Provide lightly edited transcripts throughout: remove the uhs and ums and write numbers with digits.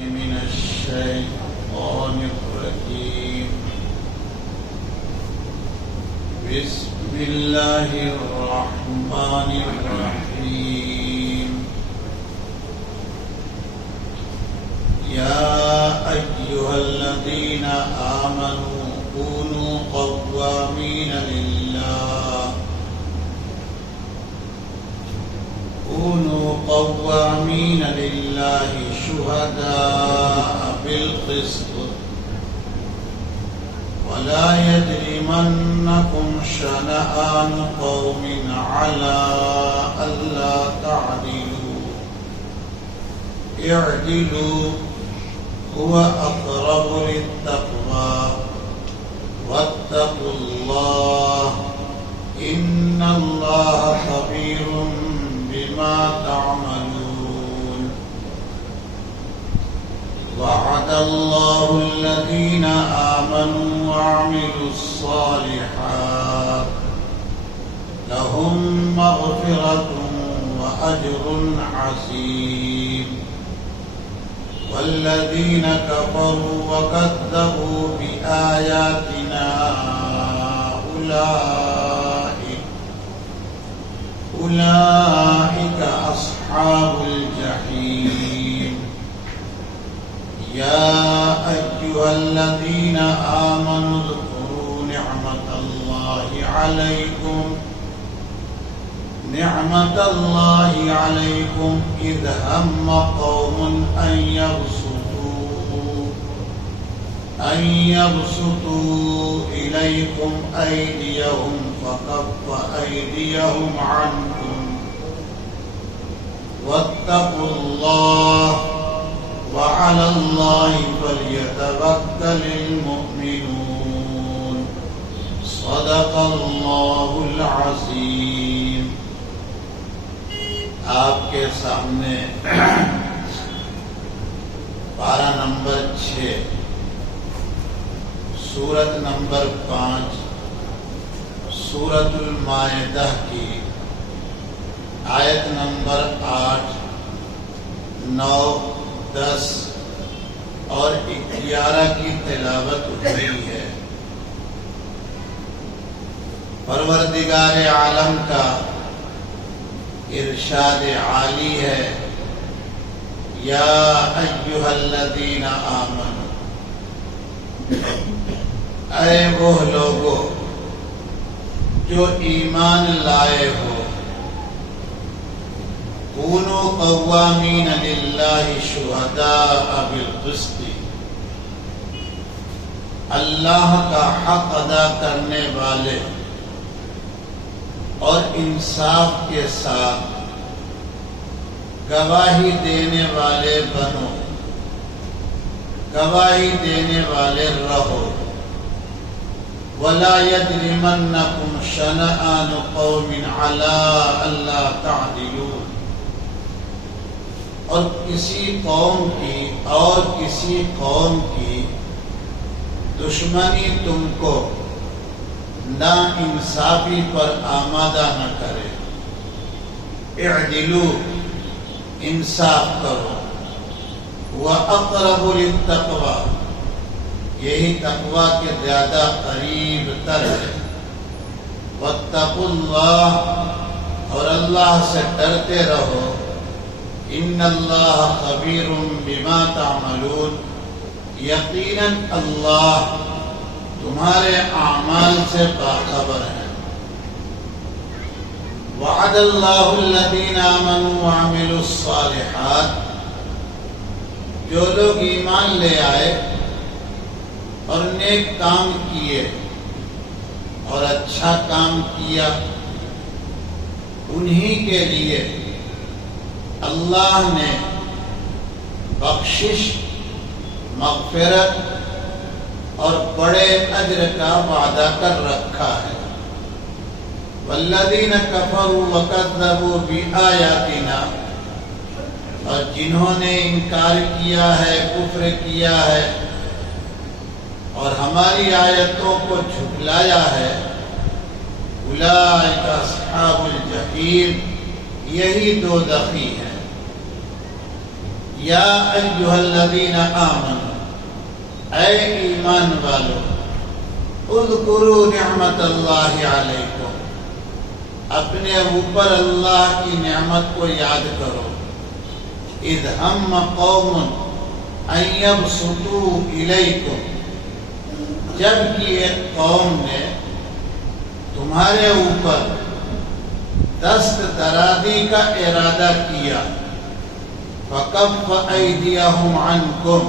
من الشيطان الرجيم بسم الله الرحمن الرحيم يا أيها الذين آمنوا كونوا قوامين لله شهداء بالقسط ولا يجرمنكم شنآن قوم على ألا تعدلوا اعدلوا هو أقرب للتقوى واتقوا الله إن الله خبير بما تعملون وعد الله الذين آمنوا وعملوا الصالحات لهم مغفرة وأجر عظيم والذين كفروا وكذبوا بآياتنا أولئك أصحاب الجحيم يا أيها الذين آمنوا اذكروا نعمة الله عليكم إذ هم قوم أن يبسطوا إليكم أيديهم فكف أيديهم عنكم واتقوا الله وعلى الله فليتوكل المؤمنون صدق الله العظيم. آپ کے سامنے پارہ نمبر 6 سورت نمبر 5 سورت المائدہ کی آیت نمبر 8 9 10 اور 11 کی تلاوت ہوئی ہے. پروردگار عالم کا ارشاد عالی ہے یا ایھا الذین آمنوا، اے وہ لوگو جو ایمان لائے ہو، کونوا قوامین للہ شہداء بالقسط، اللہ کا حق ادا کرنے والے اور انصاف کے ساتھ گواہی دینے والے بنو، گواہی دینے والے رہو. وَلَا يَجْرِمَنَّكُمْ شَنَآنُ قَوْمٍ عَلَىٰ أَلَّا تَعْدِلُوا، اور کسی قوم کی دشمنی تم کو نا انصافی پر آمادہ نہ کرے. اعدلوا، انصاف کرو. وَأَقْرَبُ لِلتَّقْوَى، یہی تقوی کے زیادہ قریب تر ہے. وَاتَّقُوا اللَّهَ، اور اللہ سے ڈرتے رہو. إِنَّ اللَّهَ خَبِيرٌ بِمَا تَعْمَلُونَ، یقیناً اللہ تمہارے اعمال سے باخبر ہے. وعد اللہ الذین آمنوا وعملوا الصالحات، جو لوگ ایمان لے آئے اور نیک کام کیے اور اچھا کام کیا، انہی کے لیے اللہ نے بخشش، مغفرت اور بڑے اجر کا وعدہ کر رکھا ہے. والذین کفروا وکذبوا بآیاتنا، اور جنہوں نے انکار کیا ہے، کفر کیا ہے اور ہماری آیتوں کو جھٹلایا ہے، اولئک اصحاب الجحیم، یہی دوزخی ہیں. یا ایھا الذین آمنوا، اے ایمان والو، اذکروا نعمت اللہ علیکم، اپنے اوپر اللہ کی نعمت کو یاد کرو، اذ ہم قوم ان یبسطوا الیکم، جب کہ ایک قوم نے تمہارے اوپر دست درازی کا ارادہ کیا، فکف ایدیہم عنکم،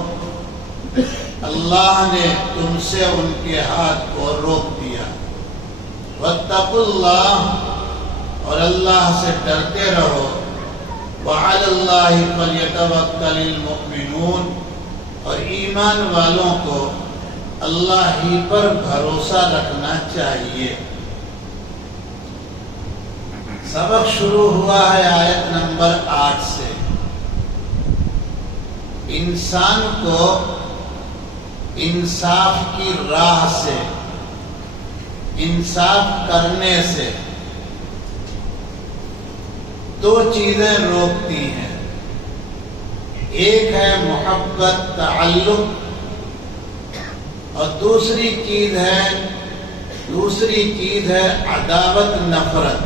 اللہ نے تم سے ان کے ہاتھ کو روک دیا، واتقوا اللہ، اور اللہ سے ڈرتے رہو، وعلی اللہ فلیتوکل المؤمنون، اور ایمان والوں کو اللہ ہی پر بھروسہ رکھنا چاہیے۔ سبق شروع ہوا ہے آیت نمبر 8 سے۔ انسان کو انصاف کی راہ سے، انصاف کرنے سے دو چیزیں روکتی ہیں، ایک ہے محبت تعلق، اور دوسری چیز ہے عداوت نفرت۔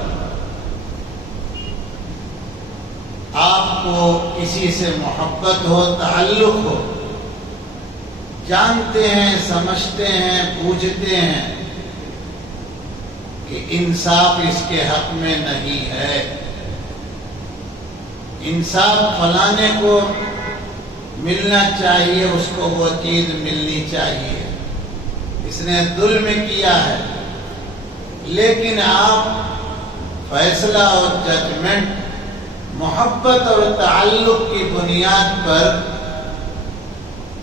آپ کو کسی سے محبت ہو، تعلق ہو، جانتے ہیں، سمجھتے ہیں، بوجھتے ہیں کہ انصاف اس کے حق میں نہیں ہے، انصاف فلانے کو ملنا چاہیے، اس کو وہ چیز ملنی چاہیے، اس نے ظلم کیا ہے، لیکن آپ فیصلہ اور ججمنٹ محبت اور تعلق کی بنیاد پر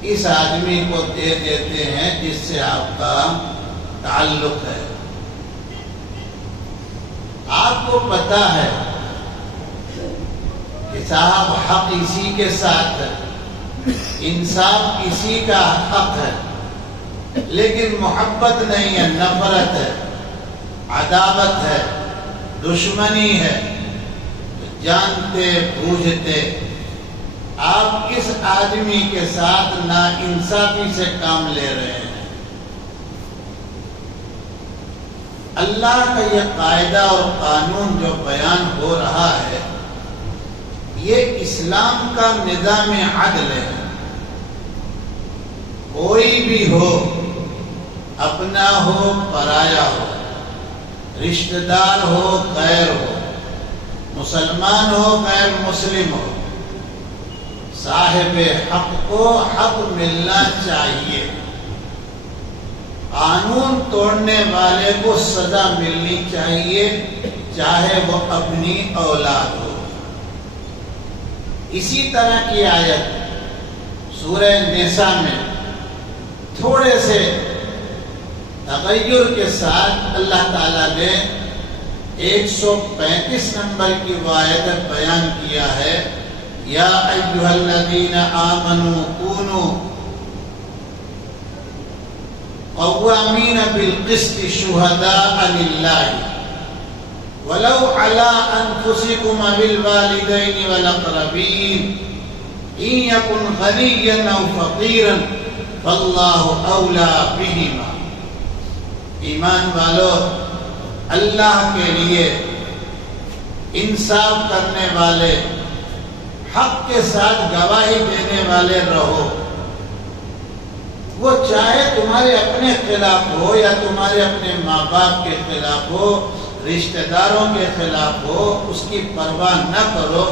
اس آدمی کو دے دیتے ہیں جس سے آپ کا تعلق ہے۔ آپ کو پتا ہے کہ صاحب حق اسی کے ساتھ ہے، انصاف اسی کا حق ہے، لیکن محبت نہیں ہے، نفرت ہے، عداوت ہے، دشمنی ہے، جانتے بوجھتے آپ اس آدمی کے ساتھ ناانصافی سے کام لے رہے ہیں۔ اللہ کا یہ قاعدہ اور قانون جو بیان ہو رہا ہے، یہ اسلام کا نظام عدل ہے۔ کوئی بھی ہو، اپنا ہو پرایا ہو، رشتہ دار ہو غیر ہو، مسلمان ہو غیر مسلم ہو، صاحب حق کو حق ملنا چاہیے، قانون توڑنے والے کو سزا ملنی چاہیے، چاہے وہ اپنی اولاد ہو۔ اسی طرح کی آیت سورہ نساء میں تھوڑے سے تغیر کے ساتھ اللہ تعالیٰ نے 135 نمبر کی آیت بیان کیا ہے، یا ایھا الذین آمنوا کونوا قوامین بالقسط شہداء للہ ولو علی انفسکم بالوالدین والاقربین ان یکن غنیا او فقیرا فاللہ اولی بہما۔ ایمان والو، اللہ کے لیے انصاف کرنے والے، حق کے ساتھ گواہی دینے والے رہو، وہ چاہے تمہارے اپنے خلاف ہو یا تمہارے اپنے ماں باپ کے خلاف ہو، رشتہ داروں کے خلاف ہو، اس کی پرواہ نہ کرو،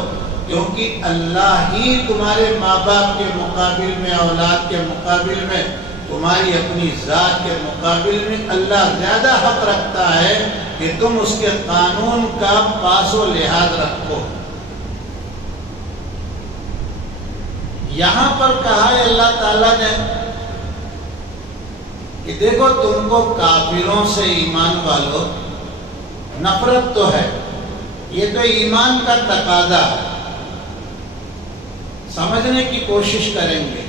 کیونکہ اللہ ہی تمہارے ماں باپ کے مقابل میں، اولاد کے مقابل میں، تمہاری اپنی ذات کے مقابل میں اللہ زیادہ حق رکھتا ہے کہ تم اس کے قانون کا پاس و لحاظ رکھو۔ یہاں پر کہا ہے اللہ تعالیٰ نے کہ دیکھو تم کو کافروں سے، ایمان والو، نفرت تو ہے، یہ تو ایمان کا تقاضا ہے، سمجھنے کی کوشش کریں گے۔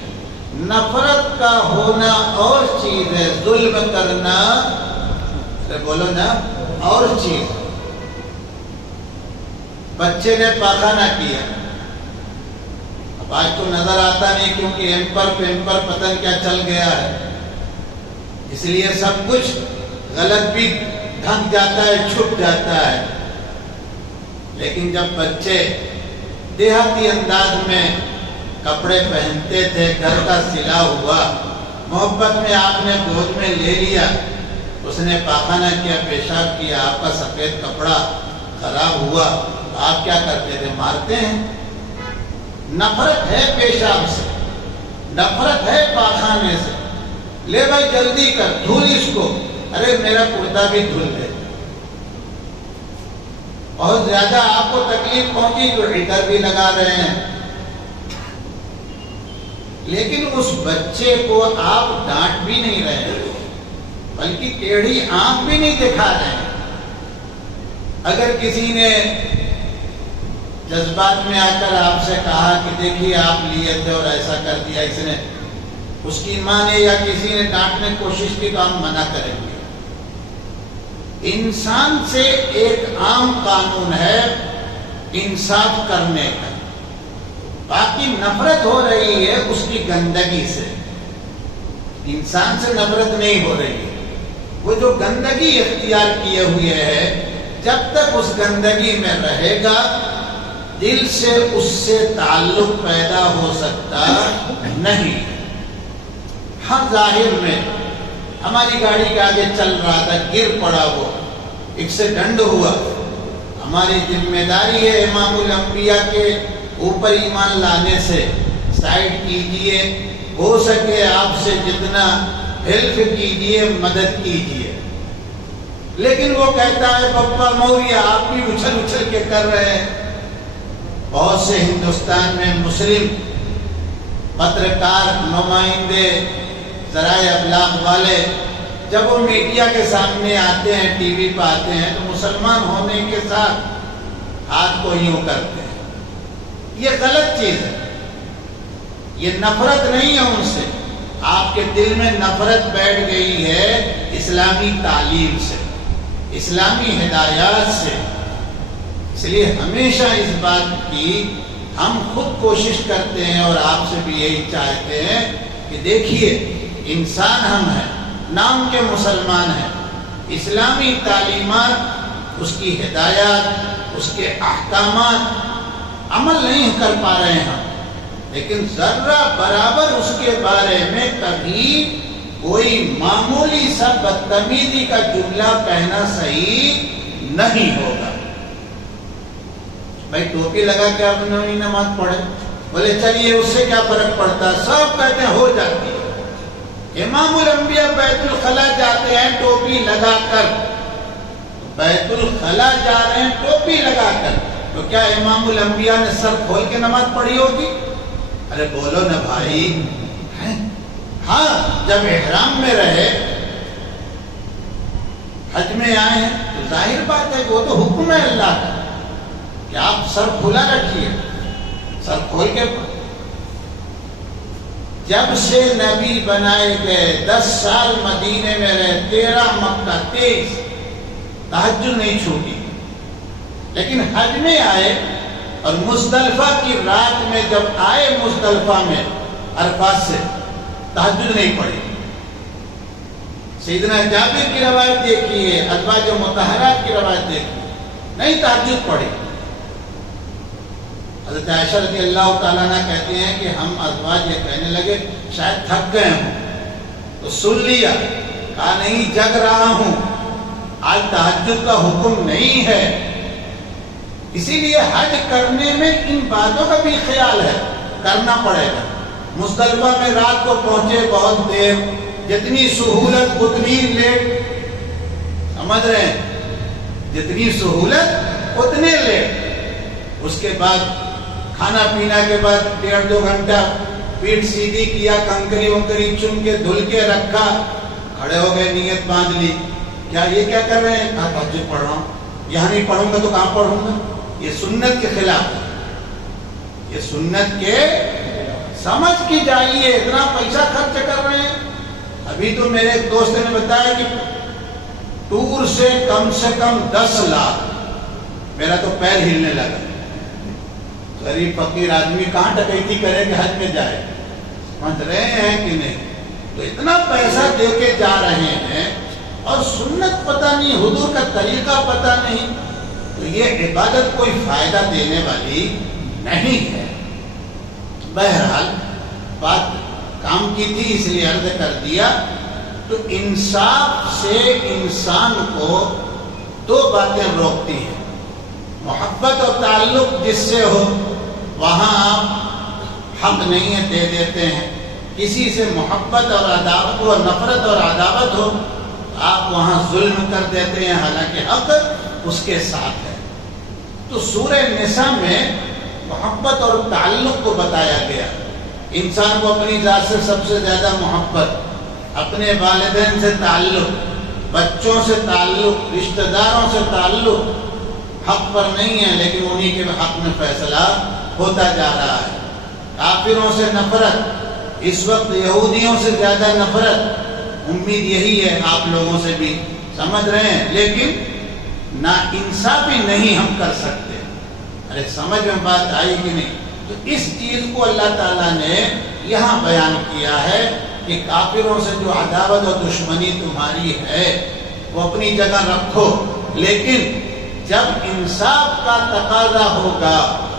نفرت کا ہونا اور چیز ہے، ظلم کرنا بولو نا اور چیز۔ بچے نے پاخانہ کیا، آج تو نظر آتا نہیں کیونکہ پیمپر پتہ کیا چل گیا ہے، اس لیے سب کچھ غلط بھی ڈھک جاتا ہے، چھپ جاتا ہے۔ لیکن جب بچے دیہاتی انداز میں کپڑے پہنتے تھے، گھر کا سلا ہوا، محبت میں آپ نے گود میں لے لیا، اس نے پاخانہ کیا، پیشاب کیا، آپ کا سفید کپڑا خراب ہوا، آپ کیا کرتے تھے؟ مارتے ہیں۔ نفرت ہے پیشاب سے، نفرت ہے پاخانے سے، لے بھائی جلدی کر، دھل اس کو، ارے میرا کرتا بھی دھل دے۔ بہت زیادہ آپ کو تکلیف پہنچی تو عطر بھی لگا رہے ہیں، لیکن اس بچے کو آپ ڈانٹ بھی نہیں رہے، بلکہ ٹیڑھی آنکھ بھی نہیں دکھا رہے ہیں۔ اگر کسی نے جذبات میں آ کر آپ سے کہا کہ دیکھیے آپ لیے تھے اور ایسا کر دیا اس نے، اس کی ماں نے یا کسی نے ڈانٹنے کی کوشش کی تو ہم منع کریں گے۔ انسان سے ایک عام قانون ہے انصاف کرنے کا، باقی نفرت ہو رہی ہے اس کی گندگی سے، انسان سے نفرت نہیں ہو رہی ہے، وہ جو گندگی اختیار کیے ہوئے ہے، جب تک اس گندگی میں رہے گا دل سے اس سے تعلق پیدا ہو سکتا نہیں۔ ہاں ظاہر میں ہماری گاڑی کے آگے چل رہا تھا، گر پڑا، وہ ایکسیڈنٹ ہوا، ہماری ذمہ داری ہے امام الانبیاء کے اوپر ایمان لانے سے سائڈ کیجئے، ہو سکے آپ سے جتنا ہیلپ کیجئے، مدد کیجئے۔ لیکن وہ کہتا ہے پپا موریہ آپ بھی اچھل اچھل کے کر رہے ہیں۔ بہت سے ہندوستان میں مسلم پترکار، نمائندے، ذرائع ابلاغ والے جب وہ میڈیا کے سامنے آتے ہیں، ٹی وی پہ آتے ہیں، تو مسلمان ہونے کے ساتھ ہاتھ کو یوں کرتے ہیں۔ یہ غلط چیز ہے، یہ نفرت نہیں ہے ان سے، آپ کے دل میں نفرت بیٹھ گئی ہے اسلامی تعلیم سے، اسلامی ہدایات سے۔ اس لیے ہمیشہ اس بات کی ہم خود کوشش کرتے ہیں اور آپ سے بھی یہی چاہتے ہیں کہ دیکھیے انسان ہم ہیں، نام کے مسلمان ہیں، اسلامی تعلیمات، اس کی ہدایات، اس کے احکامات عمل نہیں کر پا رہے ہیں ہم، لیکن ذرہ برابر اس کے بارے میں کبھی کوئی معمولی سا بدتمیزی کا جملہ کہنا صحیح نہیں ہوگا۔ بھائی ٹوپی لگا کے آپ نے نماز پڑھے، بولے چلیے اس سے کیا فرق پڑتا ہے، سب کہتے ہیں ہو جاتی ہے۔ امام الانبیاء بیت الخلا جاتے ہیں ٹوپی لگا کر، بیت الخلا جا رہے ہیں ٹوپی لگا کر، تو کیا امام الانبیاء نے سر کھول کے نماز پڑھی ہوگی؟ ارے بولو نا بھائی۔ ہاں جب احرام میں رہے، حج میں آئے ہیں، تو ظاہر بات ہے کہ وہ تو حکم ہے اللہ کا کہ آپ سر کھلا رکھیے، سر کھول کے۔ جب سے نبی بنائے گئے 10 سال مدینے میں رہے، 13 مکہ، 23 تہجد نہیں چھوٹی، لیکن حج میں آئے اور مزدلفہ کی رات میں جب آئے مزدلفہ میں عرفات سے، تہجد نہیں پڑھی۔ سیدنا جابر کی روایت دیکھیے، ازواج مطہرات کی روایت دیکھیے، نہیں تہجد پڑھی۔ حضرت عائشہ رضی اللہ تعالیٰ عنہ کہتے ہیں کہ ہم ازواج یہ کہنے لگے شاید تھک گئے ہوں، تو سن لیا، کہا نہیں جگ رہا ہوں، آج تہجد کا حکم نہیں ہے۔ اسی لیے حج کرنے میں ان باتوں کا بھی خیال ہے، کرنا پڑے گا۔ مزدلفہ میں رات کو پہنچے بہت دیر، جتنی سہولت اتنی لیٹ، سمجھ رہے ہیں، جتنی سہولت اتنے لیٹ۔ اس کے بعد کھانا پینا کے بعد 1.5-2 گھنٹہ پیٹ سیدھی کیا، کنکری ونکری چن کے دھل کے رکھا، کھڑے ہو گئے، نیت باندھ لی، کیا یہ کیا کر رہے ہیں؟ کہا تہجد پڑھ رہا ہوں، یہاں نہیں پڑھوں گا تو کہاں پڑھوں گا؟ یہ سنت کے خلاف ہے، یہ سنت کے سمجھ کی جائیے، اتنا پیسہ خرچ کر رہے ہیں۔ ابھی تو میرے ایک دوست نے بتایا کہ ٹور سے کم 10 لاکھ، میرا تو پیر ہلنے لگا، غریب فقیر آدمی کہاں ڈکیتی کرے کہ حج میں جائے؟ سمجھ رہے ہیں کہ نہیں؟ تو اتنا پیسہ دے کے جا رہے ہیں اور سنت پتہ نہیں، حضور کا طریقہ پتہ نہیں، تو یہ عبادت کوئی فائدہ دینے والی نہیں ہے۔ بہرحال بات کام کی تھی اس لیے عرض کر دیا۔ تو انصاف سے انسان کو دو باتیں روکتی ہیں، محبت اور تعلق جس سے ہو وہاں آپ حق نہیں ہے دے دیتے ہیں، کسی سے محبت اور عداوت ہو، نفرت اور عداوت ہو آپ وہاں ظلم کر دیتے ہیں، حالانکہ حق اس کے ساتھ ہے۔ تو سورہ نساء میں محبت اور تعلق کو بتایا گیا۔ انسان کو اپنی ذات سے سب سے زیادہ محبت، اپنے والدین سے تعلق، بچوں سے تعلق، رشتہ داروں سے تعلق حق پر نہیں ہے، لیکن انہی کے حق میں فیصلہ ہوتا جا رہا ہے۔ کافروں سے نفرت، اس وقت یہودیوں سے زیادہ نفرت، امید یہی ہے آپ لوگوں سے بھی، سمجھ رہے ہیں، لیکن نا انصافی نہیں ہم کر سکتے۔ ارے سمجھ میں بات آئی کہ نہیں؟ تو اس چیز کو اللہ تعالیٰ نے یہاں بیان کیا ہے کہ کافروں سے جو عداوت اور دشمنی تمہاری ہے وہ اپنی جگہ رکھو، لیکن جب انصاف کا تقاضا ہوگا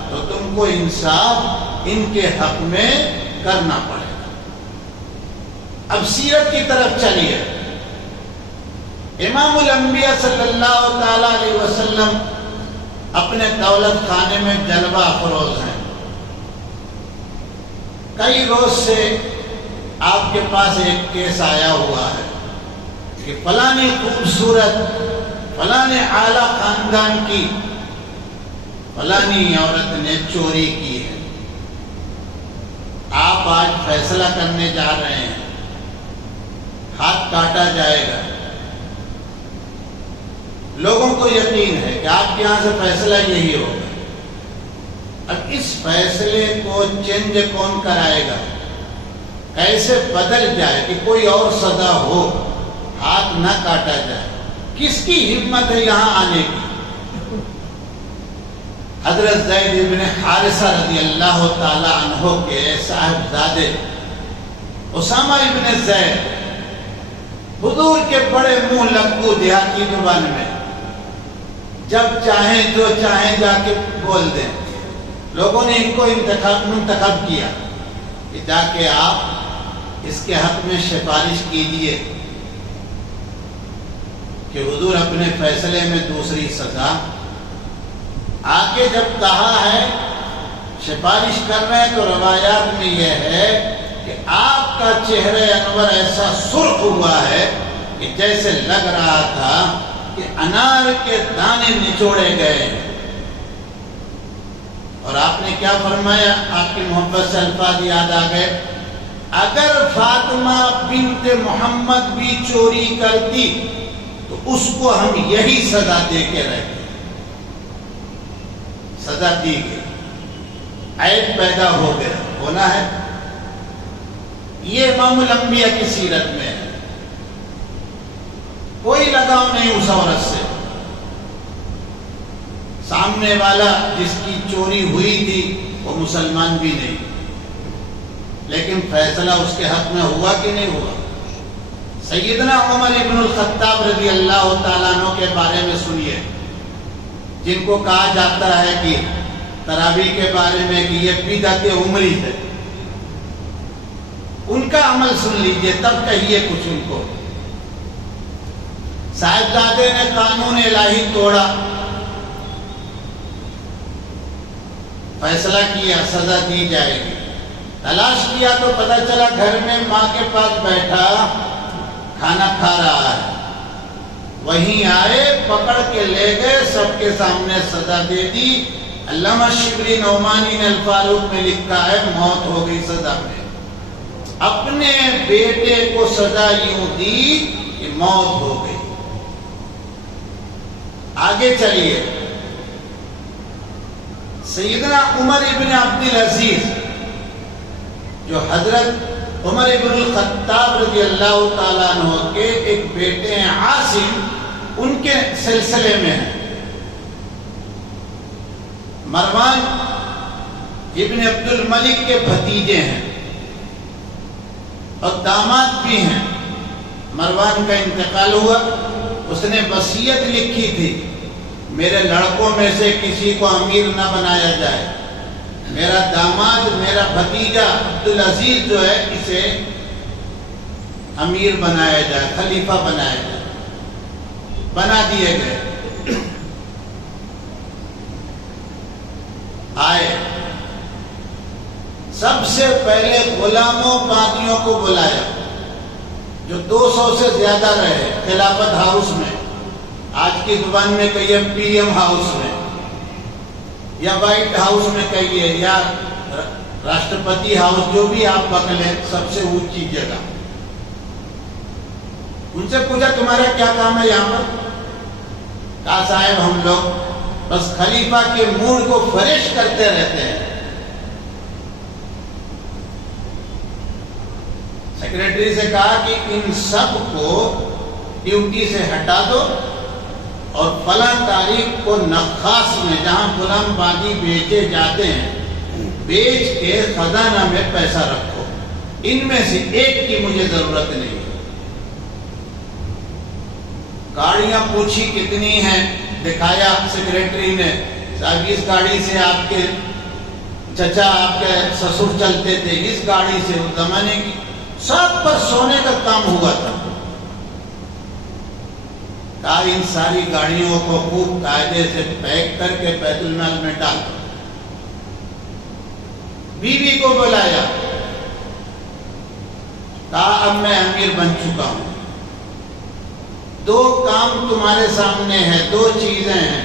تو تم کو انصاف ان کے حق میں کرنا پڑے گا۔ اب سیرت کی طرف چلیے۔ امام الانبیاء صلی اللہ تعالی علیہ وسلم اپنے دولت خانے میں جلوہ افروز ہیں۔ کئی روز سے آپ کے پاس ایک کیس آیا ہوا ہے کہ فلانی خوبصورت، فلانے اعلیٰ خاندان کی فلانی عورت نے چوری کی ہے۔ آپ آج فیصلہ کرنے جا رہے ہیں، ہاتھ کاٹا جائے گا۔ لوگوں کو یقین ہے کہ آپ کے یہاں سے فیصلہ یہی ہوگا۔ اب اس فیصلے کو چینج کون کرائے گا؟ کیسے بدل جائے کہ کوئی اور سزا ہو، ہاتھ نہ کاٹا جائے؟ کس کی ہمت ہے یہاں آنے کی؟ حضرت زید بن حارثہ رضی اللہ تعالی عنہ کے صاحبزادے اسامہ بن زید، حضور کے بڑے منہ لگو دیہاتی زبان میں، جب چاہیں جو چاہیں جا کے بول دیں۔ لوگوں نے ان کو منتخب کیا کہ جا کے آپ اس کے حق میں سفارش کیجیے کہ حضور اپنے فیصلے میں دوسری سزا۔ آگے جب کہا ہے سفارش کر رہے ہیں تو روایات میں یہ ہے کہ آپ کا چہرہ انور ایسا سرخ ہوا ہے کہ جیسے لگ رہا تھا کہ انار کے دانے نچوڑے گئے۔ اور آپ نے کیا فرمایا؟ آپ کی محبت سے الفاظ یاد آ گئے، اگر فاطمہ بنت محمد بھی چوری کرتی تو اس کو ہم یہی سزا دے کے رہتے۔ سزا دی گئی، عیب پیدا ہو گیا، ہونا ہے۔ یہ امام الانبیاء کی سیرت میں ہے، کوئی لگاؤ نہیں اس عورت سے۔ سامنے والا جس کی چوری ہوئی تھی وہ مسلمان بھی نہیں، لیکن فیصلہ اس کے حق میں ہوا کہ نہیں ہوا؟ سیدنا عمر ابن الخطاب رضی اللہ تعالیٰ عنہ کے بارے میں سنیے، جن کو کہا جاتا ہے کہ تراویح کے بارے میں کہ یہ بدعت عمری ہے، ان کا عمل سن لیجئے تب کہیے کچھ ان کو۔ صاحبزادے نے قانون الہی توڑا، فیصلہ کیا سزا دی جائے گی۔ تلاش کیا تو پتہ چلا گھر میں ماں کے پاس بیٹھا کھانا کھا رہا ہے، وہیں آئے پکڑ کے لے گئے، سب کے سامنے سزا دے دی۔ علامہ شبلی نعمانی نے الفاروق میں لکھا ہے موت ہو گئی سزا میں۔ اپنے بیٹے کو سزا یوں دی کہ موت ہو گئی۔ آگے چلیے، سیدنا عمر ابن عبدالعزیز جو حضرت عمر ابن الخطاب رضی اللہ تعالیٰ عنہ کے ایک بیٹے ہیں عاصم، ان کے سلسلے میں ہیں۔ مروان ابن عبد الملک کے بھتیجے ہیں اور داماد بھی ہیں۔ مروان کا انتقال ہوا، اس نے وصیت لکھی تھی میرے لڑکوں میں سے کسی کو امیر نہ بنایا جائے، میرا داماد میرا بھتیجا عبدالعزیز جو ہے اسے امیر بنایا جائے، خلیفہ بنایا جائے۔ بنا دیے گئے۔ آئے، سب سے پہلے غلاموں باغیوں کو بلایا جو 200 سے زیادہ رہے خلافت ہاؤس میں، آج کی زبان میں کہیے پی ایم ہاؤس میں یا وائٹ ہاؤس میں کہیے یا راشٹرپتی ہاؤس، جو بھی آپ پکڑیں، سب سے اونچی جگہ۔ ان سے پوچھا تمہارا کیا کام ہے یہاں پر؟ کہا صاحب ہم لوگ بس خلیفہ کے موڈ کو فریش کرتے رہتے ہیں۔ سیکریٹری سے کہا کہ ان سب کو ڈیوٹی سے ہٹا دو اور فلاں تاریخ کو نخاس میں جہاں غلام باغی بیچے جاتے ہیں بیچ کے خزانہ میں پیسہ رکھو، ان میں سے ایک کی مجھے ضرورت نہیں۔ گاڑیاں پوچھی کتنی ہیں، دکھایا سیکریٹری نے، صاحب اس گاڑی سے آپ کے چچا آپ کے سسر چلتے تھے، اس گاڑی سے اس زمانے کی، سب پر سونے کا کام ہوا تھا۔ کہا ان ساری گاڑیوں کو خوب قاعدے سے پیک کر کے بیت المال میں ڈال دو۔ بیوی کو بلایا، کہا اب میں امیر بن چکا ہوں، دو کام تمہارے سامنے ہیں، دو چیزیں ہیں،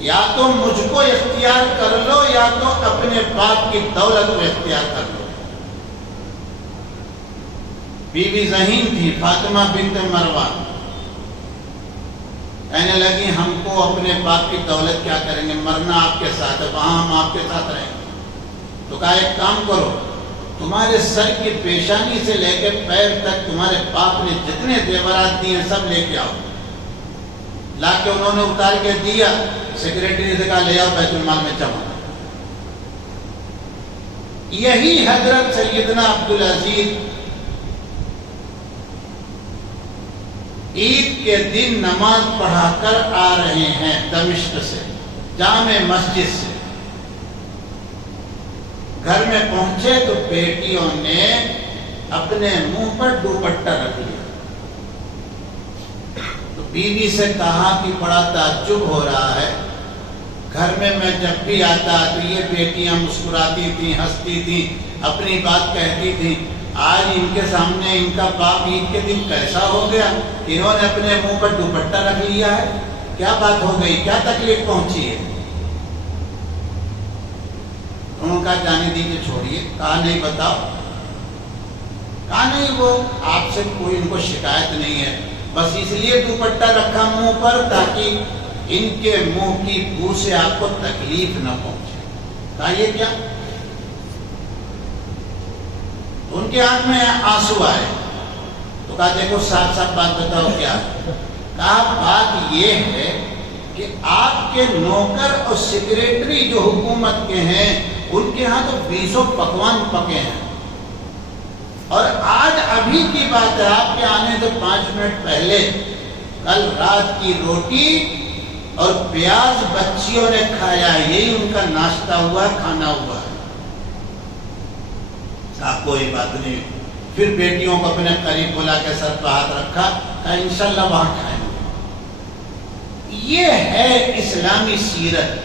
یا تو مجھ کو اختیار کر لو یا تو اپنے باپ کی دولت کو اختیار کر لو۔ بیوی ذہین تھی فاطمہ بنت مروان، کہنے لگی ہم کو اپنے باپ کی دولت کیا کریں گے، مرنا آپ کے ساتھ ہے، وہاں ہم آپ کے ساتھ رہیں گے۔ تو کہا ایک کام کرو، تمہارے سر کی پیشانی سے لے کے پیر تک تمہارے باپ نے جتنے زیورات دیے سب لے کے آؤ۔ لا کے انہوں نے اتار کے دیا، سیکریٹری سے کہا لے آؤ بیت المال میں جمع۔ یہی حضرت سیدنا عبدالعزیز عید کے دن نماز پڑھا کر آ رہے ہیں دمشق سے، جامع مسجد سے۔ گھر میں پہنچے تو بیٹیوں نے اپنے منہ پر دوپٹہ رکھ لیا۔ تو بیوی سے کہا کہ بڑا تعجب ہو رہا ہے، گھر میں جب بھی آتا تو یہ بیٹیاں مسکراتی تھیں، ہنستی تھیں، اپنی بات کہتی تھیں، آج ان کے سامنے ان کا باپ عید کے دن کیسا ہو گیا، انہوں نے اپنے منہ پر دوپٹہ رکھ لیا ہے، کیا بات ہو گئی، کیا تکلیف پہنچی ہے؟ انہوں نے کہا جانے دیجیے چھوڑیے۔ کہا نہیں بتاؤ۔ کہا نہیں وہ آپ سے کوئی ان کو شکایت نہیں ہے، بس اس لیے دوپٹہ رکھا منہ پر تاکہ ان کے منہ کی بو سے آپ کو تکلیف نہ پہنچے۔ کہا یہ کیا؟ ان کے آنکھ میں آنسو آئے تو کہا دیکھو صاف صاف بات بتاؤ کیا ہے؟ کہا بات یہ ہے کہ آپ کے نوکر اور سیکریٹری جو حکومت کے ہیں ان کے ہاں تو 20 پکوان پکے ہیں، اور آج ابھی کی بات ہے آپ کے آنے سے 5 منٹ پہلے کل رات کی روٹی اور پیاز بچیوں نے کھایا ہے، یہی ان کا ناشتہ ہوا، کھانا ہوا ہے۔ کہا کوئی بات نہیں۔ پھر بیٹیوں کو اپنے قریب بلا کے سر پہ ہاتھ رکھا، کہا انشاءاللہ وہاں کھائیں گے۔ یہ ہے اسلامی سیرت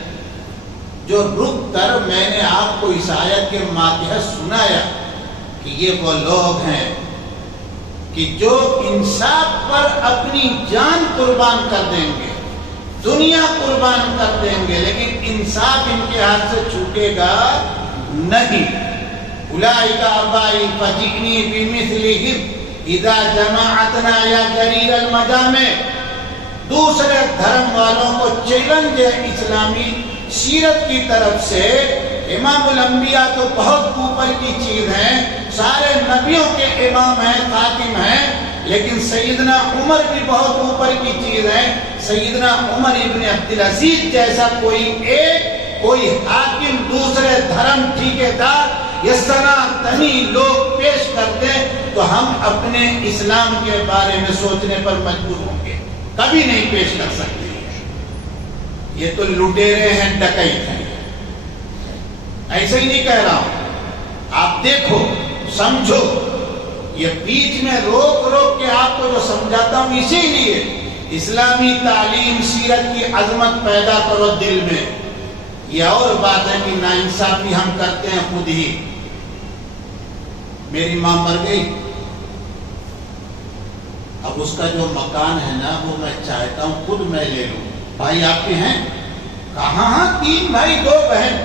جو رک کر میں نے آپ کو اس آیت کے ماتحت سنایا کہ یہ وہ لوگ ہیں کہ جو انصاف پر اپنی جان قربان کر دیں گے، دنیا قربان کر دیں گے، لیکن انصاف ان کے ہاتھ سے چھوٹے گا نہیں۔ اولئک آبائی فجئنی بمثلہم اذا جمعتنا یا جریر المجامع۔ دوسرے دھرم والوں کو چیلنج ہے اسلامی سیرت کی طرف سے، امام الانبیاء تو بہت اوپر کی چیز ہیں، سارے نبیوں کے امام ہیں، خاتم ہیں، لیکن سیدنا عمر بھی بہت اوپر کی چیز ہے۔ سیدنا عمر ابن عبدالعزیز جیسا کوئی ایک کوئی حاکم دوسرے دھرم ٹھیکیدار یا سناتنی لوگ پیش کرتے تو ہم اپنے اسلام کے بارے میں سوچنے پر مجبور ہوں گے، کبھی نہیں پیش کر سکتے۔ یہ تو لٹیرے ہیں، ڈکیت ہیں، ایسے ہی نہیں کہہ رہا ہوں، آپ دیکھو سمجھو، یہ بیچ میں روک روک کے آپ کو جو سمجھاتا ہوں اسی لیے اسلامی تعلیم سیرت کی عظمت پیدا کرو دل میں۔ یہ اور بات ہے کہ ناانصافی ہم کرتے ہیں خود ہی۔ میری ماں مر گئی، اب اس کا جو مکان ہے نا وہ میں چاہتا ہوں خود میں لے لوں۔ بھائی آپ کے ہیں؟ کہاں؟ ہاں 3 بھائی 2 بہن،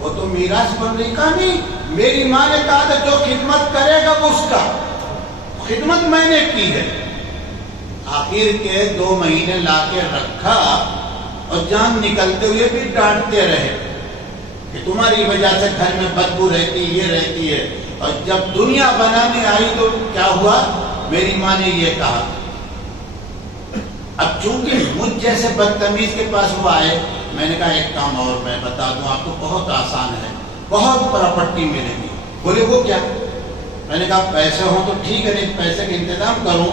وہ تو میراث بن رہی کا نہیں۔ میری ماں نے کہا تھا جو خدمت کرے گا وہ اس کا، خدمت میں نے کی ہے۔ آخر کے 2 مہینے لا کے رکھا اور جان نکلتے ہوئے بھی ڈانٹتے رہے کہ تمہاری وجہ سے گھر میں بدبو رہتی، یہ رہتی ہے۔ اور جب دنیا بنانے آئی تو کیا ہوا؟ میری ماں نے یہ کہا۔ اب چونکہ مجھ جیسے بدتمیز کے پاس وہ آئے، میں نے کہا ایک کام اور میں بتا دوں آپ کو، بہت آسان ہے، بہت پراپرٹی ملے گی۔ بولے وہ کیا؟ میں نے کہا پیسے ہوں تو ٹھیک ہے، نہیں پیسے کا انتظام کروں،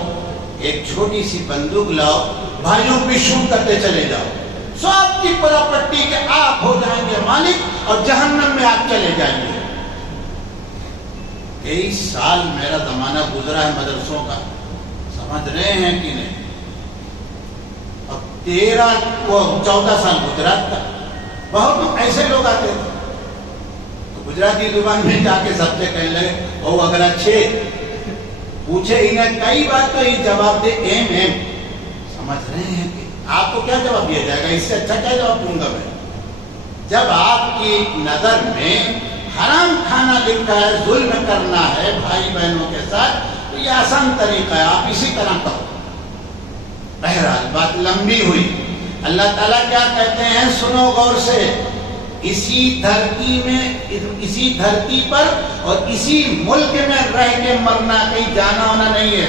ایک چھوٹی سی بندوق لاؤ، بھائیوں پہ شوٹ کرتے چلے جاؤ، سب کی پراپرٹی کے آپ ہو جائیں گے مالک اور جہنم میں آپ چلے جائیں گے۔ 23 سال میرا زمانہ گزرا ہے مدرسوں کا، سمجھ رہے ہیں کہ نہیں؟ 14 سال گجرات کا، بہت ایسے لوگ آتے تھے تو گجراتی زبان میں جا کے سب سے کہنے لگے وہ اگر اچھے پوچھے انہیں کئی بات تو یہ جواب دے ایم سمجھ رہے ہیں کہ آپ کو کیا جواب دیا جائے گا؟ اس سے اچھا کیا جواب دوں گا میں؟ جب آپ کی نظر میں حرام کھانا لکھا ہے، ظلم کرنا ہے بھائی بہنوں کے ساتھ، تو یہ آسان طریقہ ہے، آپ اسی طرح کہو۔ بہرحال بات لمبی ہوئی۔ اللہ تعالیٰ کیا کہتے ہیں سنو غور سے، اسی دھرتی پر اور اسی ملک میں رہ کے مرنا، کہیں جانا ہونا نہیں ہے،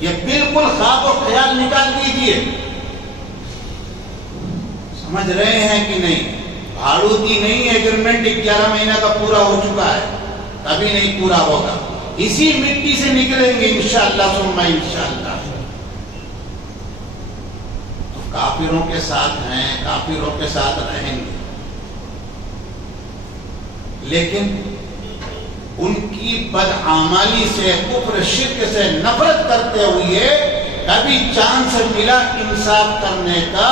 یہ بالکل خواب و خیال نکال دیجئے۔ سمجھ رہے ہیں کہ نہیں؟ بھاڑوتی نہیں، ایگریمنٹ 11 مہینہ کا پورا ہو چکا ہے، کبھی نہیں پورا ہوگا، اسی مٹی سے نکلیں گے انشاءاللہ ثم انشاءاللہ۔ کافروں کے ساتھ ہیں، کافروں کے ساتھ رہیں گے، لیکن ان کی بدعمالی سے، کفر شرک سے نفرت کرتے ہوئے کبھی چانس ملا انصاف کرنے کا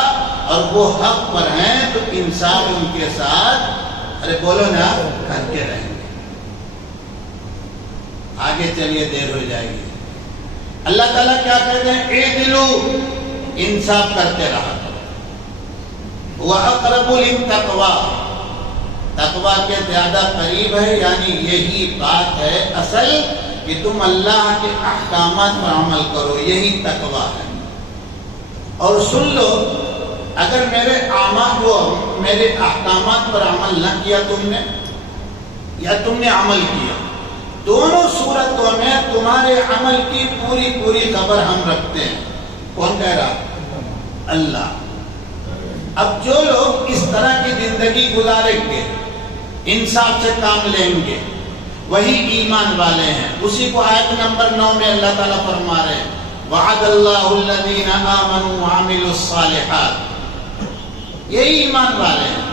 اور وہ حق پر ہیں تو انصاف ان کے ساتھ ارے بولو نا کر کے رہیں گے۔ آگے چلیے دیر ہو جائے گی۔ اللہ تعالیٰ کیا کہتے ہیں؟ اعدلوا، انصاف کرتے رہا کرو، وَأَقْرَبُ لِلتَّقْوَىٰ، تقویٰ کے زیادہ قریب ہے، یعنی یہی بات ہے اصل کہ تم اللہ کے احکامات پر عمل کرو، یہی تقویٰ ہے۔ اور سن لو، اگر میرے احکامات پر عمل نہ کیا تم نے یا تم نے عمل کیا، دونوں صورتوں میں تمہارے عمل کی پوری خبر ہم رکھتے ہیں۔ کون کہہ رہا؟ اللہ۔ اب جو لوگ اس طرح کی زندگی گزاریں گے، انصاف سے کام لیں گے، وہی ایمان والے ہیں۔ اسی کو آیت نمبر 9 میں اللہ تعالیٰ فرما رہے ہیں وعد اللہ الذین آمنوا وعملوا الصالحات، یہی ایمان والے ہیں۔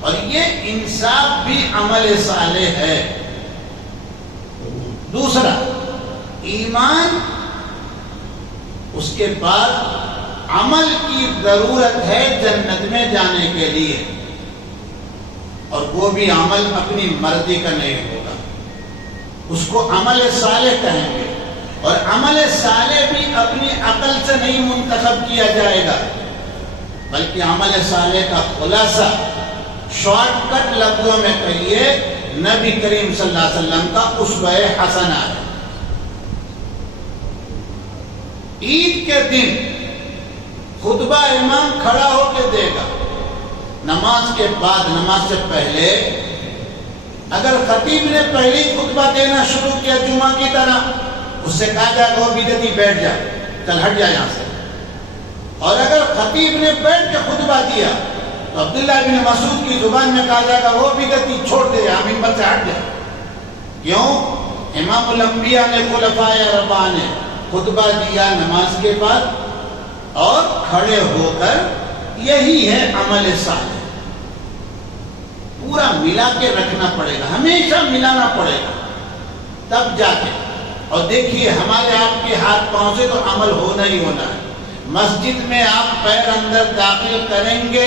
اور یہ انصاف بھی عمل صالح ہے۔ دوسرا ایمان، اس کے بعد عمل کی ضرورت ہے جنت میں جانے کے لیے، اور وہ بھی عمل اپنی مرضی کا نہیں ہوگا، اس کو عمل صالح کہیں گے۔ اور عمل صالح بھی اپنی عقل سے نہیں منتخب کیا جائے گا، بلکہ عمل صالح کا خلاصہ شارٹ کٹ لفظوں میں کہیے نبی کریم صلی اللہ علیہ وسلم کا اسوہ حسنہ ہے۔ عید کے دن خطبہ امام کھڑا ہو کے دے گا، نماز کے بعد، نماز سے پہلے اگر خطیب نے پہلے خطبہ دینا شروع کیا جمعہ کی طرح، اس سے کہا جائے گا بدعتی بیٹھ جا، چل ہٹ جا یہاں سے۔ اور اگر خطیب نے بیٹھ کے خطبہ دیا تو عبداللہ بن مسعود کی زبان میں کہا جائے گا وہ بدعتی چھوڑ دے، ہم ممبر سے ہٹ جائے۔ کیوں؟ امام الانبیاء نے خلفائے اربعہ نے خطبہ دیا نماز کے بعد اور کھڑے ہو کر، یہی ہے عمل صالح۔ پورا ملا کے رکھنا پڑے گا، ہمیشہ ملانا پڑے گا، تب جا کے۔ اور دیکھیے ہمارے آپ کے ہاتھ پاؤں سے تو عمل ہونا ہی ہونا ہے۔ مسجد میں آپ پیر اندر داخل کریں گے،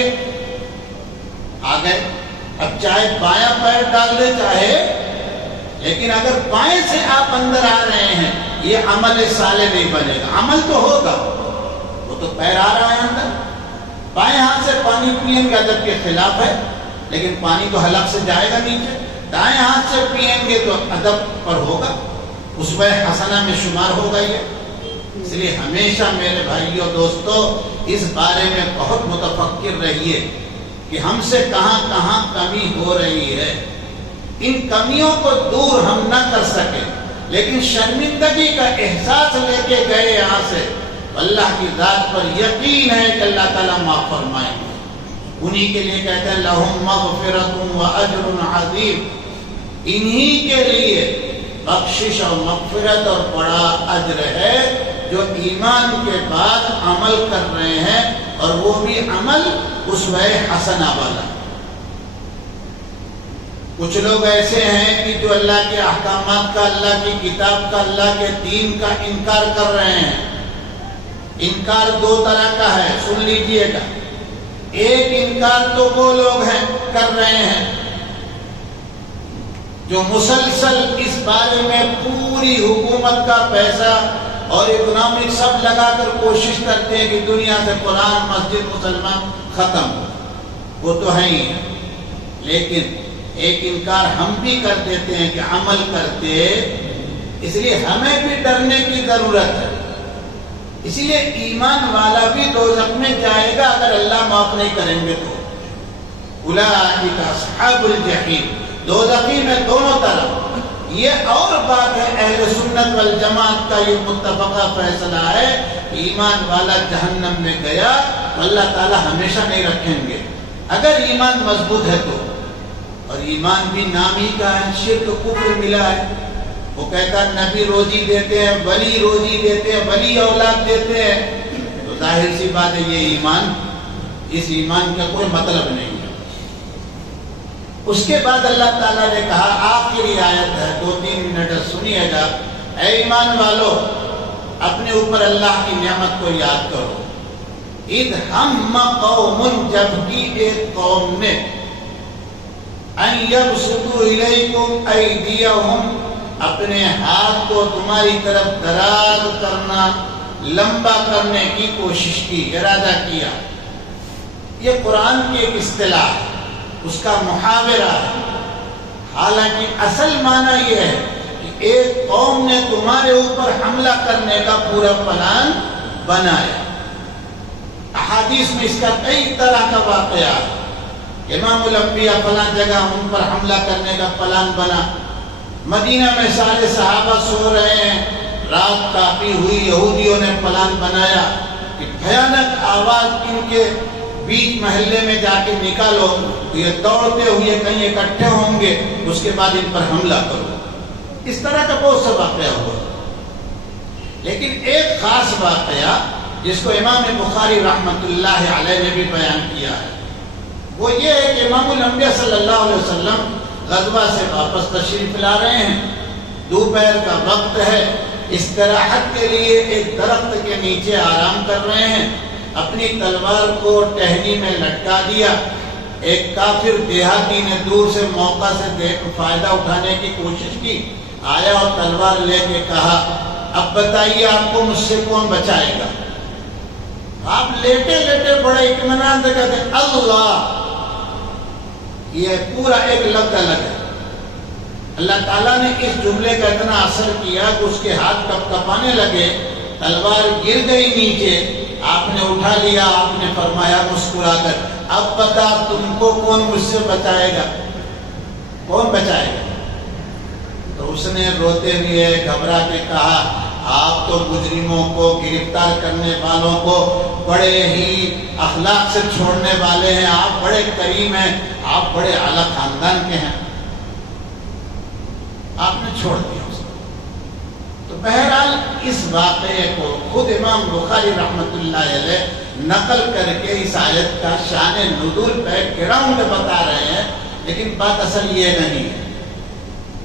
آ گئے، اب چاہے بایاں پیر ڈال لے چاہے، لیکن اگر بائیں سے آپ اندر آ رہے ہیں یہ عمل صالح نہیں بنے گا۔ عمل تو ہوگا، وہ تو پیر آ رہا ہے اندر۔ بائیں ہاتھ سے پانی پئیں گے ادب کے خلاف ہے، لیکن پانی تو حلق سے جائے گا نیچے۔ دائیں ہاتھ سے پئیں گے تو ادب پر ہوگا، اسوہ حسنہ میں شمار ہوگا یہ۔ اس لیے ہمیشہ میرے بھائیوں دوستو اس بارے میں بہت متفکر رہیے کہ ہم سے کہاں کہاں کمی ہو رہی ہے۔ ان کمیوں کو دور ہم نہ کر سکے، لیکن شرمندگی کا احساس لے کے گئے یہاں سے، اللہ کی ذات پر یقین ہے کہ اللہ تعالیٰ معاف فرمائیں گے۔ انہی کے لیے کہتے ہیں لہم مغفرۃ واجر عظیم، انہی کے لیے بخشش اور مغفرت اور بڑا اجر ہے جو ایمان کے بعد عمل کر رہے ہیں، اور وہ بھی عمل اسوہ حسنہ والا۔ کچھ لوگ ایسے ہیں کہ جو اللہ کے احکامات کا، اللہ کی کتاب کا، اللہ کے دین کا انکار کر رہے ہیں۔ انکار دو طرح کا ہے، سن لیجئے گا۔ ایک انکار تو وہ لوگ ہیں کر رہے ہیں جو مسلسل اس بارے میں پوری حکومت کا پیسہ اور اکنامک سب لگا کر کوشش کرتے ہیں کہ دنیا سے قرآن، مسجد، مسلمان ختم ہو، وہ تو ہے ہی۔ لیکن ایک انکار ہم بھی کر دیتے ہیں کہ عمل کرتے، اس لیے ہمیں بھی ڈرنے کی ضرورت ہے۔ اسی لیے ایمان والا بھی دوزخ میں جائے گا اگر اللہ معاف نہیں کریں گے تو۔ اولئک اصحاب الجحیم، دوزخی میں دونوں طرف۔ یہ اور بات ہے، اہل سنت والجماعت کا یہ متفقہ فیصلہ ہے، ایمان والا جہنم میں گیا تو اللہ تعالیٰ ہمیشہ نہیں رکھیں گے اگر ایمان مضبوط ہے تو۔ اور ایمان بھی نام ہی کا ہے، شرک کفر ملا ہے۔ وہ کہتا ہے نبی روزی دیتے ہیں، ولی روزی دیتے ہیں، ولی اولاد دیتے ہیں، تو ظاہر سی بات ہے یہ ایمان، اس ایمان کا کوئی مطلب نہیں ہے۔ اس کے بعد اللہ تعالیٰ نے کہا، آخری آیت ہے، 2-3 منٹ سنیے گا، اے ایمان والو اپنے اوپر اللہ کی نعمت کو یاد کرو۔ اذ ہم قوم، جب کی ایک قوم نے، ان یبسطوا الیکم ایدیہم، اپنے ہاتھ کو تمہاری طرف دراز کرنا، لمبا کرنے کی کوشش کی، ارادہ کیا۔ یہ قرآن کی ایک اصطلاح ہے، اس کا محاورہ ہے، حالانکہ اصل معنی یہ ہے کہ ایک قوم نے تمہارے اوپر حملہ کرنے کا پورا پلان بنایا۔ احادیث میں اس کا کئی طرح کا واقعہ ہے۔ امام الانبیاء فلاں جگہ ان پر حملہ کرنے کا پلان بنا، مدینہ میں سارے صحابہ سو رہے ہیں، رات کافی ہوئی، یہودیوں نے پلان بنایا کہ بھیانک آواز ان کے بیچ محلے میں جا کے نکالو، یہ دوڑتے ہوئے کہیں اکٹھے ہوں گے، اس کے بعد ان پر حملہ کرو۔ اس طرح کا بہت سے واقعہ ہوا، لیکن ایک خاص واقعہ جس کو امام بخاری رحمۃ اللہ علیہ نے بھی بیان کیا ہے، وہ یہ ہے کہ امام الانبیاء صلی اللہ علیہ وسلم غزوہ سے واپس تشریف لا رہے ہیں، دوپہر کا وقت ہے، استراحت کے لیے ایک درخت کے نیچے آرام کر رہے ہیں، اپنی تلوار کو ٹہنی میں لٹکا دیا۔ ایک کافر دیہاتی نے دور سے موقع سے فائدہ اٹھانے کی کوشش کی، آیا اور تلوار لے کے کہا، اب بتائیے آپ کو مجھ سے کون بچائے گا؟ آپ لیٹے لیٹے بڑے اطمینان سے کہتے ہیں اللہ۔ یہ پورا ایک لفظ الگ ہے۔ اللہ تعالیٰ نے اس جملے کا اتنا اثر کیا کہ اس کے ہاتھ کپ کپانے لگے، تلوار گر گئی نیچے، آپ نے اٹھا لیا، آپ نے فرمایا مسکرا کر، اب بتا تم کو کون مجھ سے بچائے گا؟ کون بچائے گا؟ تو اس نے روتے ہوئے گھبرا کے کہا، آپ تو مجرموں کو گرفتار کرنے والوں کو بڑے ہی اخلاق سے چھوڑنے والے ہیں، آپ بڑے کریم ہیں، آپ بڑے اعلیٰ خاندان کے ہیں، آپ نے چھوڑ دیا اس کو۔ تو بہرحال اس واقعے کو خود امام بخاری رحمۃ اللہ علیہ نقل کر کے اس آیت کا شان نزول بیک گراؤنڈ بتا رہے ہیں، لیکن بات اصل یہ نہیں ہے،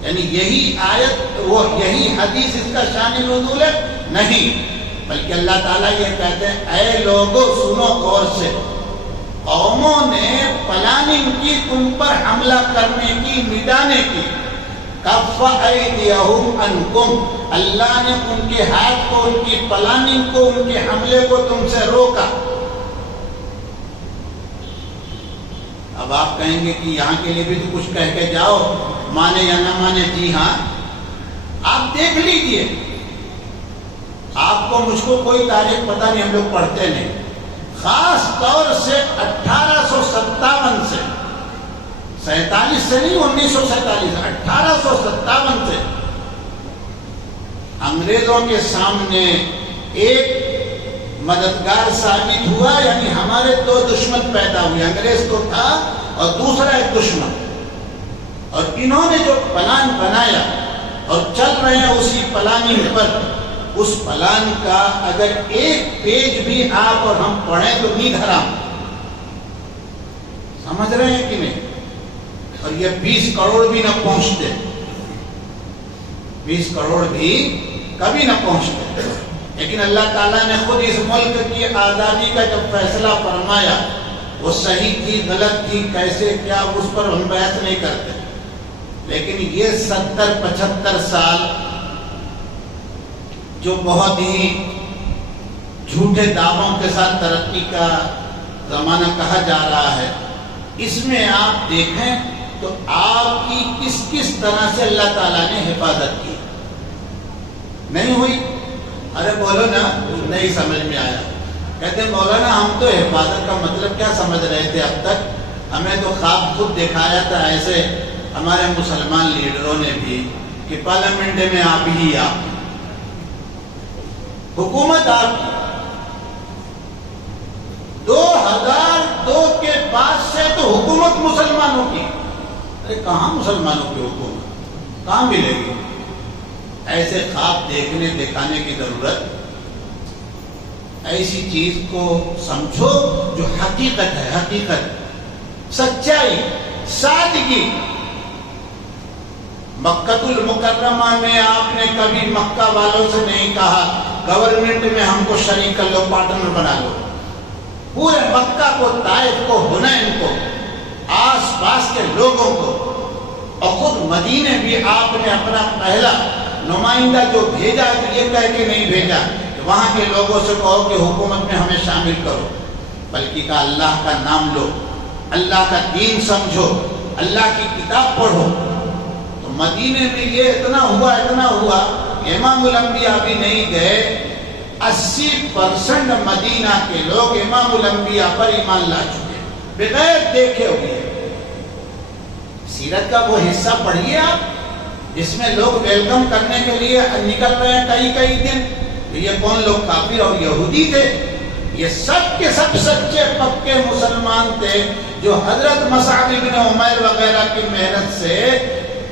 یعنی یہی آیت یہی حدیث اس کا شان نزول ہے نہیں، بلکہ اللہ تعالیٰ یہ کہتے ہیں اے لوگوں سنو غور سے، قوموں نے پلاننگ کی تم پر حملہ کرنے کی، مٹانے کی، کف ایدیہم عنکم، اللہ نے ان کے ہاتھ کو، ان کی پلاننگ کو، ان کے حملے کو تم سے روکا۔ اب آپ کہیں گے کہ یہاں کے لیے بھی تو کچھ کہہ کے جاؤ، مانے یا نہ مانے۔ جی ہاں، آپ دیکھ لیجئے، آپ کو مجھ کو کوئی تاریخ پتہ نہیں، ہم لوگ پڑھتے نہیں، خاص طور سے 1857 سے، 47 سے نہیں، 1947، 1857 سے انگریزوں کے سامنے ایک مددگار ثابت ہوا، یعنی ہمارے دو دشمن پیدا ہوئے، انگریز تو تھا اور دوسرا ایک دشمن، اور انہوں نے جو پلان بنایا اور چل رہے ہیں اسی پلاننگ پر، اس پلان کا اگر ایک پیج بھی آپ اور ہم پڑھیں تو نیند حرام، سمجھ رہے ہیں کہ نہیں؟ اور یہ 20 کروڑ بھی نہ پہنچتے، 20 کروڑ بھی کبھی نہ پہنچتے، لیکن اللہ تعالیٰ نے خود اس ملک کی آزادی کا جب فیصلہ فرمایا، وہ صحیح تھی، غلط تھی، کیسے کیا، اس پر ہم بحث نہیں کرتے، لیکن یہ 70-75 سال جو بہت ہی جھوٹے دعووں کے ساتھ ترقی کا زمانہ کہا جا رہا ہے، اس میں آپ دیکھیں تو آپ کی کس کس طرح سے اللہ تعالیٰ نے حفاظت کی، نہیں ہوئی؟ ارے بولو نا، نہیں سمجھ میں آیا، کہتے ہیں مولانا ہم تو حفاظت کا مطلب کیا سمجھ رہے تھے اب تک، ہمیں تو خواب خود دکھایا تھا ایسے ہمارے مسلمان لیڈروں نے بھی کہ پارلیمنٹ میں آپ ہی آپ، حکومت آپ کی، 2002 کے بعد سے تو حکومت مسلمانوں کی، ارے کہاں مسلمانوں کی حکومت، کہاں ملے گی؟ ایسے خواب دیکھنے دکھانے کی ضرورت، ایسی چیز کو سمجھو جو حقیقت ہے، حقیقت، سچائی، سادگی۔ مکہ المکرمہ میں آپ نے کبھی مکہ والوں سے نہیں کہا گورنمنٹ میں ہم کو شریک کر لو، پارٹنر بنا لو، پورے مکہ کو، طائف کو، حنین کو، آس پاس کے لوگوں کو، اور خود مدینے بھی آپ نے اپنا پہلا نمائندہ جو بھیجا تو یہ کہہ کے نہیں بھیجا کہ وہاں کے لوگوں سے کہو کہ حکومت میں ہمیں شامل کرو، بلکہ کہا اللہ کا نام لو، اللہ کا دین سمجھو، اللہ کی کتاب پڑھو۔ تو مدینے میں یہ اتنا ہوا، امام الانبیاء بھی نہیں گئے، 80% مدینہ کے لوگ امام الانبیاء پر ایمان لا چکے بغیر دیکھے ہوئے۔ سیرت کا وہ حصہ پڑھیے آپ جس میں لوگ ویلکم کرنے کے لیے نکل رہے ہیں کئی دن، یہ کون لوگ کافر اور یہودی تھے؟ یہ سب کے سب سچے پکے مسلمان تھے جو حضرت مصعب بن عمیر وغیرہ کی محنت سے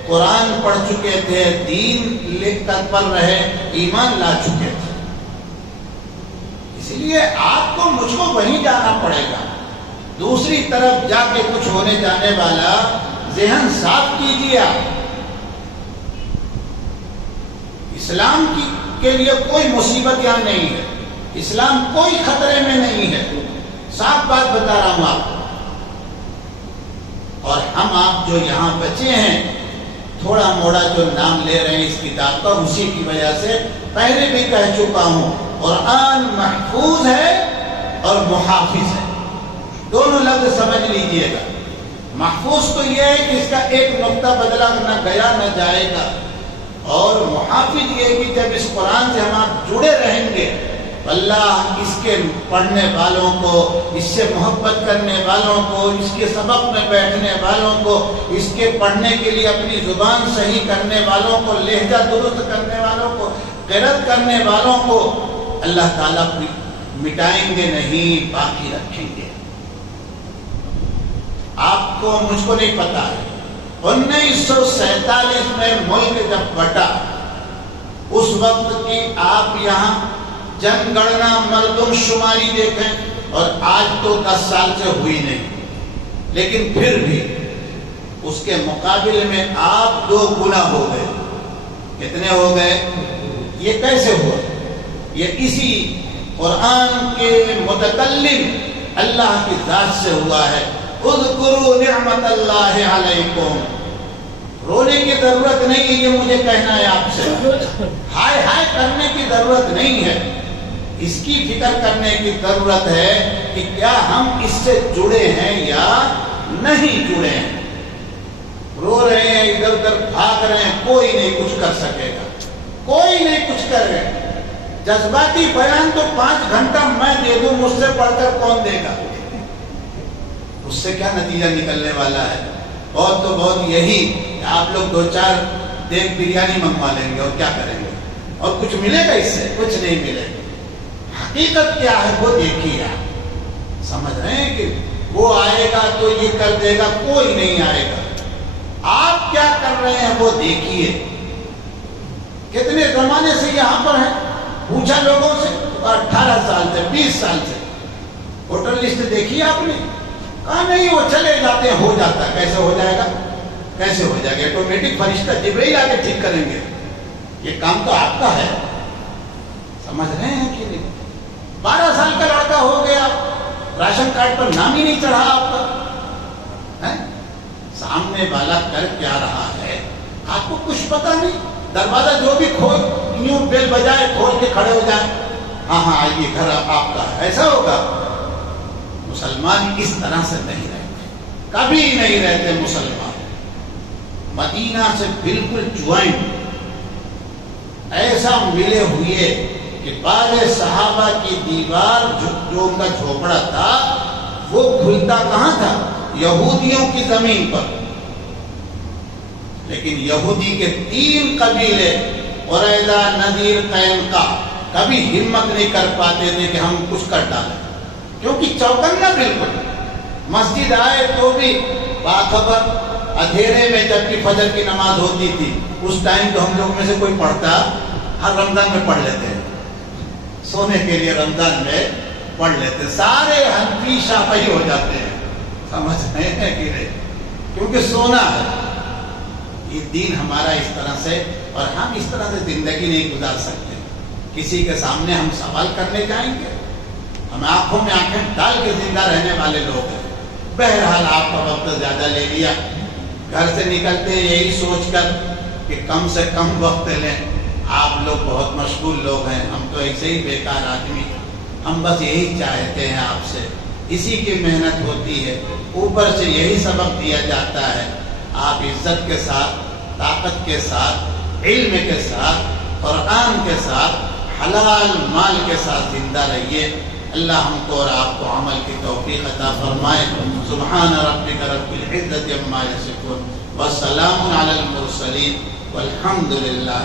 قرآن پڑھ چکے تھے، دین لکھ کر پڑھ رہے، ایمان لا چکے تھے۔ اس لیے آپ کو مجھ کو وہیں جانا پڑے گا، دوسری طرف جا کے کچھ ہونے جانے والا ذہن صاف کیجیے۔ آپ اسلام کے لیے کوئی مصیبت یہاں نہیں ہے، اسلام کوئی خطرے میں نہیں ہے، صاف بات بتا رہا ہوں آپ کو۔ اور ہم آپ جو یہاں بچے ہیں، تھوڑا موڑا جو نام لے رہے ہیں اس کتاب کا، اسی کی وجہ سے پہلے بھی کہہ چکا ہوں، قرآن محفوظ ہے اور محافظ ہے، دونوں لفظ سمجھ لیجئے گا۔ محفوظ تو یہ ہے کہ اس کا ایک نقطہ بدلا نہ گیا نہ جائے گا، اور محافظ یہ کہ جب اس قرآن سے ہم آپ جڑے رہیں گے، اللہ اس کے پڑھنے والوں کو، اس سے محبت کرنے والوں کو، اس کے سبق میں بیٹھنے والوں کو، اس کے پڑھنے کے لیے اپنی زبان صحیح کرنے والوں کو، لہجہ درست کرنے والوں کو قرت کرنے والوں کو اللہ تعالیٰ مٹائیں گے نہیں، باقی رکھیں گے۔ آپ کو مجھ کو نہیں پتا ہے 1947 میں ملک جب بٹا اس وقت کی آپ یہاں جن گننا مردم شماری دیکھیں اور آج تو 10 سال سے ہوئی نہیں، لیکن پھر بھی اس کے مقابلے میں آپ 2 گنا ہو گئے۔ کتنے ہو گئے؟ یہ کیسے ہوا؟ یہ اسی قرآن کے متکلم اللہ کی ذات سے ہوا ہے۔ اذکروا نعمت اللہ علیکم۔ رونے کی ضرورت نہیں ہے، یہ مجھے کہنا ہے آپ سے۔ ہائے ہائے کرنے کی ضرورت نہیں ہے، اس کی فکر کرنے کی ضرورت ہے کہ کیا ہم اس سے جڑے ہیں یا نہیں جڑے ہیں۔ رو رہے ہیں، ادھر ادھر بھاگ رہے ہیں، کوئی نہیں کچھ کر سکے گا، کوئی نہیں کچھ کر رہے۔ جذباتی بیان تو 5 گھنٹہ میں دے دوں، مجھ سے پڑھ کر کون دے گا؟ اس سے کیا نتیجہ نکلنے والا ہے؟ بہت تو بہت یہی کہ آپ لوگ 2-4 دیگ بریانی منگوا لیں گے اور کیا کریں گے؟ اور کچھ ملے گا اس سے؟ کچھ نہیں ملے گا۔ حقیقت کیا ہے وہ دیکھیے آپ۔ سمجھ رہے ہیں کہ وہ آئے گا تو یہ کر دے گا، کوئی نہیں آئے گا۔ آپ کیا کر رہے ہیں وہ دیکھیے۔ کتنے زمانے سے یہاں پر ہیں؟ پوچھا لوگوں سے، 18 سال سے 20 سال سے ووٹر لسٹ دیکھی آپ نے؟ کہا نہیں، وہ چلے جاتے ہیں، ہو جاتا ہے۔ کیسے ہو جائے گا؟ کیسے ہو جائے گا؟ آٹومیٹک فرشتہ جبرائیل آ کے ٹھیک کریں گے؟ یہ کام تو آپ کا ہے۔ سمجھ رہے ہیں کہ نہیں؟ 12 سال کا لڑکا ہو گیا، راشن کارڈ پر نام ہی نہیں چڑھا آپ کا۔ سامنے والا کر کیا رہا ہے آپ کو کچھ پتا نہیں۔ دروازہ جو بھی کھول، یوں بیل بجائے کھول کے کھڑے ہو جائیں، ہاں ہاں آئیے، گھر آپ کا ہے، ایسا ہوگا؟ مسلمان اس طرح سے نہیں رہتے، کبھی نہیں رہتے مسلمان۔ مدینہ سے بالکل جوائنٹ ایسا ملے ہوئے کہ بعض صحابہ کی دیوار جو ان کا جھوپڑا تھا وہ کھلتا کہاں تھا؟ یہودیوں کی زمین پر۔ لیکن یہودی کے 3 قبیلے قریظہ، نذیر، قینقاع کبھی ہمت نہیں کر پاتے تھے کہ ہم کچھ کر ڈالیں، کیونکہ چوکنا بالکل۔ مسجد آئے تو بھی باخبر اندھیرے میں، جبکہ فجر کی نماز ہوتی تھی اس ٹائم تو ہم لوگ میں سے کوئی پڑھتا، ہر رمضان میں پڑھ لیتے ہیں، سونے کے لیے رمضان میں پڑھ لیتے، سارے حنفی شافعی ہو جاتے ہیں۔ سمجھ رہے ہیں کہ نہیں؟ کیونکہ سونا ہے۔ یہ دین ہمارا اس طرح سے، اور ہم اس طرح سے زندگی نہیں گزار سکتے۔ کسی کے سامنے ہم سوال کرنے جائیں گے؟ ہم آنکھوں میں آنکھیں ڈال کے زندہ رہنے والے لوگ ہیں۔ بہرحال آپ کا وقت زیادہ لے لیا، گھر سے نکلتے یہی سوچ کر کہ کم سے کم وقت لیں۔ آپ لوگ بہت مشغول لوگ ہیں، ہم تو ایسے ہی بیکار آدمی، ہم بس یہی چاہتے ہیں آپ سے، اسی کی محنت ہوتی ہے، اوپر سے یہی سبق دیا جاتا ہے۔ آپ عزت کے ساتھ، طاقت کے ساتھ، علم کے ساتھ، قرآن کے ساتھ، حلال مال کے ساتھ زندہ رہیے۔ اللہ ہم کو اور آپ کو عمل کی توفیق عطا فرمائے۔ سبحان ربک رب العزت عما یصفون وسلام علی المرسلین والحمد للہ۔